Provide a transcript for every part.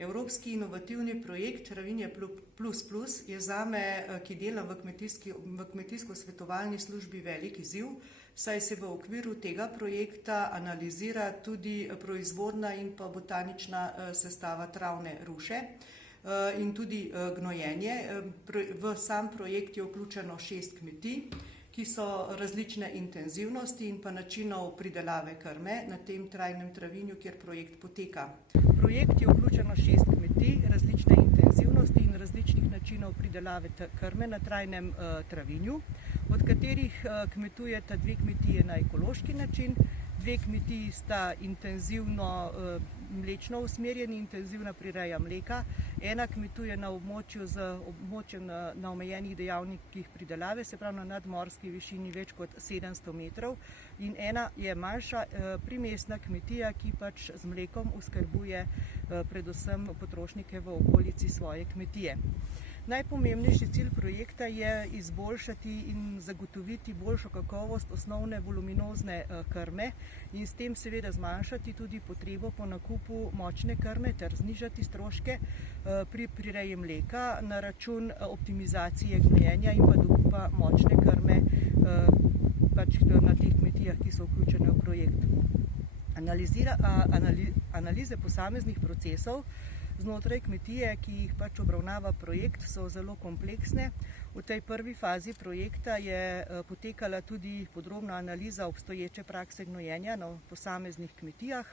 Evropski inovativni projekt Ravinje Plus Plus je zame, ki delam v kmetijsko-svetovalni službi, velik izziv, saj se v okviru tega projekta analizira tudi proizvodna in pa botanična sestava travne ruše in tudi gnojenje. V sam projekt je vključeno 6 kmetij, ki so različne intenzivnosti in pa načinov pridelave krme na tem trajnem travinju, kjer projekt poteka. V projekt je vključeno 6 kmetij, različne intenzivnosti in različnih načinov pridelave krme na trajnem travinju, od katerih kmetujeta 2 kmetije na ekološki način, 2 kmetiji sta intenzivno mlečno usmerjeni, intenzivna prireja mleka, ena kmetuje na območju z območjem na omejenih dejavnikih pridelave, se pravi na nadmorski višini več kot 700 metrov, in ena je manjša primestna kmetija, ki pač z mlekom oskrbuje predvsem potrošnike v okolici svoje kmetije. Najpomembnejši cilj projekta je izboljšati in zagotoviti boljšo kakovost osnovne voluminozne krme in s tem seveda zmanjšati tudi potrebo po nakupu močne krme ter znižati stroške pri prireji mleka na račun optimizacije gnojenja in pa dokupa močne krme pač na teh kmetijah, ki so vključene v projekt. Analize posameznih procesov znotraj kmetije, ki jih pač obravnava projekt, so zelo kompleksne. V tej prvi fazi projekta je potekala tudi podrobna analiza obstoječe prakse gnojenja na posameznih kmetijah.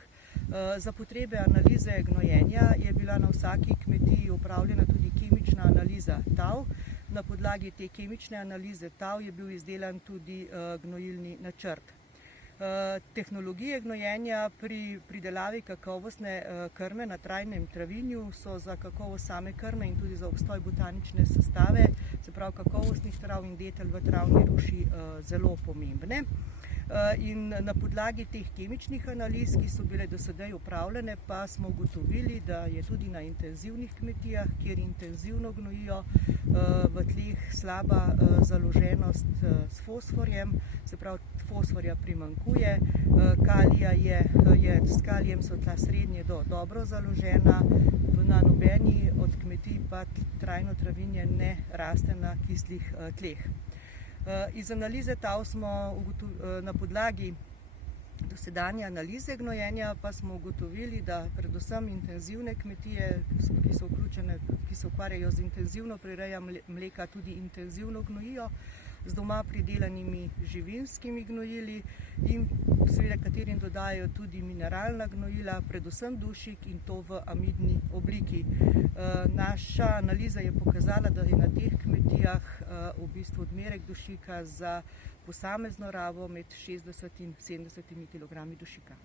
Za potrebe analize gnojenja je bila na vsaki kmetiji opravljena tudi kemična analiza tal. Na podlagi te kemične analize tal je bil izdelan tudi gnojilni načrt. Tehnologije gnojenja pri pridelavi kakovostne krme na trajnem travinju so za kakovost same krme in tudi za obstoj botanične sestave, se pravi kakovostnih trav in detelj v travni ruši, zelo pomembne. In na podlagi teh kemičnih analiz, ki so bile do sedaj upravljene, pa smo ugotovili, da je tudi na intenzivnih kmetijah, kjer intenzivno gnojijo, v tleh slaba založenost s fosforjem, se pravi fosforja primanjkuje, s kalijem so tla srednje do dobro založena, na nobeni od kmetij pa trajno travinje ne raste na kislih tleh. Iz analize tal smo na podlagi dosedanje analize gnojenja pa smo ugotovili, da predvsem intenzivne kmetije, ki se ukvarjajo z intenzivno prirejo mleka, tudi intenzivno gnojijo z doma pridelanimi živilskimi gnojili in seveda katerim dodajajo tudi mineralna gnojila, predvsem dušik, in to v amidni obliki. Naša analiza je pokazala, da je na teh kmetijah v bistvu odmerek dušika za posamezno rabo med 60 in 70 kg dušika.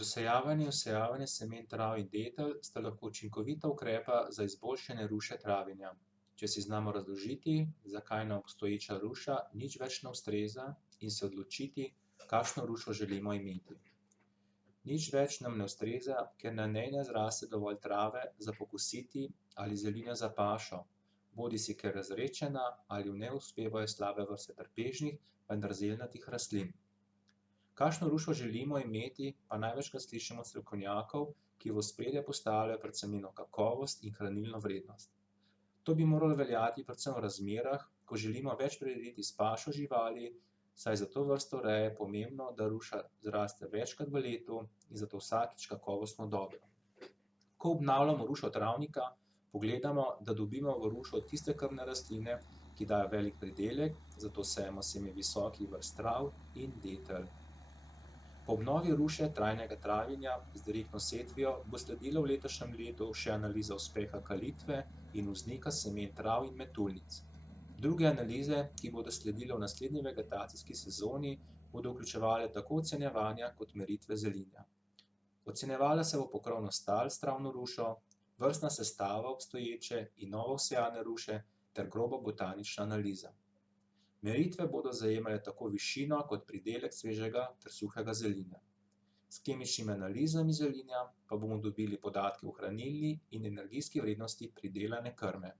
Dosejavanje in vsejavanje semen trav in detel sta lahko učinkovita ukrepa za izboljšanje ruše travinja. Če si znamo razložiti, zakaj nam obstoječa ruša nič več ne ustreza in se odločiti, kakšno rušo želimo imeti. Nič več nam ne ustreza, ker na njej ne zraste dovolj trave za pokositi ali zeline za pašo, bodisi ker je razredčena ali v njej uspevajo slabe vrste trpežnih, vendar zelnatih rastlin. Kakšno rušo želimo imeti, pa največkrat slišimo od strokovnjakov, ki v ospredje postavljajo predvsem njeno kakovost in hranilno vrednost. To bi moralo veljati predvsem v razmerah, ko želimo več prirediti s pašo živali, saj za to vrsto reje je pomembno, da ruša zraste večkrat v letu in zato vsakič kakovostno dobro. Ko obnavljamo rušo travnika, pogledamo, da dobimo v rušo tiste krmne rastline, ki dajo velik pridelek, zato sejemo seme visokih vrst trav in detel. Po obnovi ruše trajnega travinja z direktno setvijo bo sledila v letošnjem letu še analiza uspeha kalitve in vznika semen trav in metuljic. Druge analize, ki bodo sledile v naslednji vegetacijski sezoni, bodo vključevale tako ocenjevanja kot meritve zelinja. Ocenjevala se bo pokrovnost tal s travno rušo, vrstna sestava obstoječe in novo vsejane ruše ter groba botanična analiza. Meritve bodo zajemale tako višino kot pridelek svežega ter suhega zelinja. S kemičnimi analizami zelinja pa bomo dobili podatke o hranilni in energijski vrednosti pridelane krme.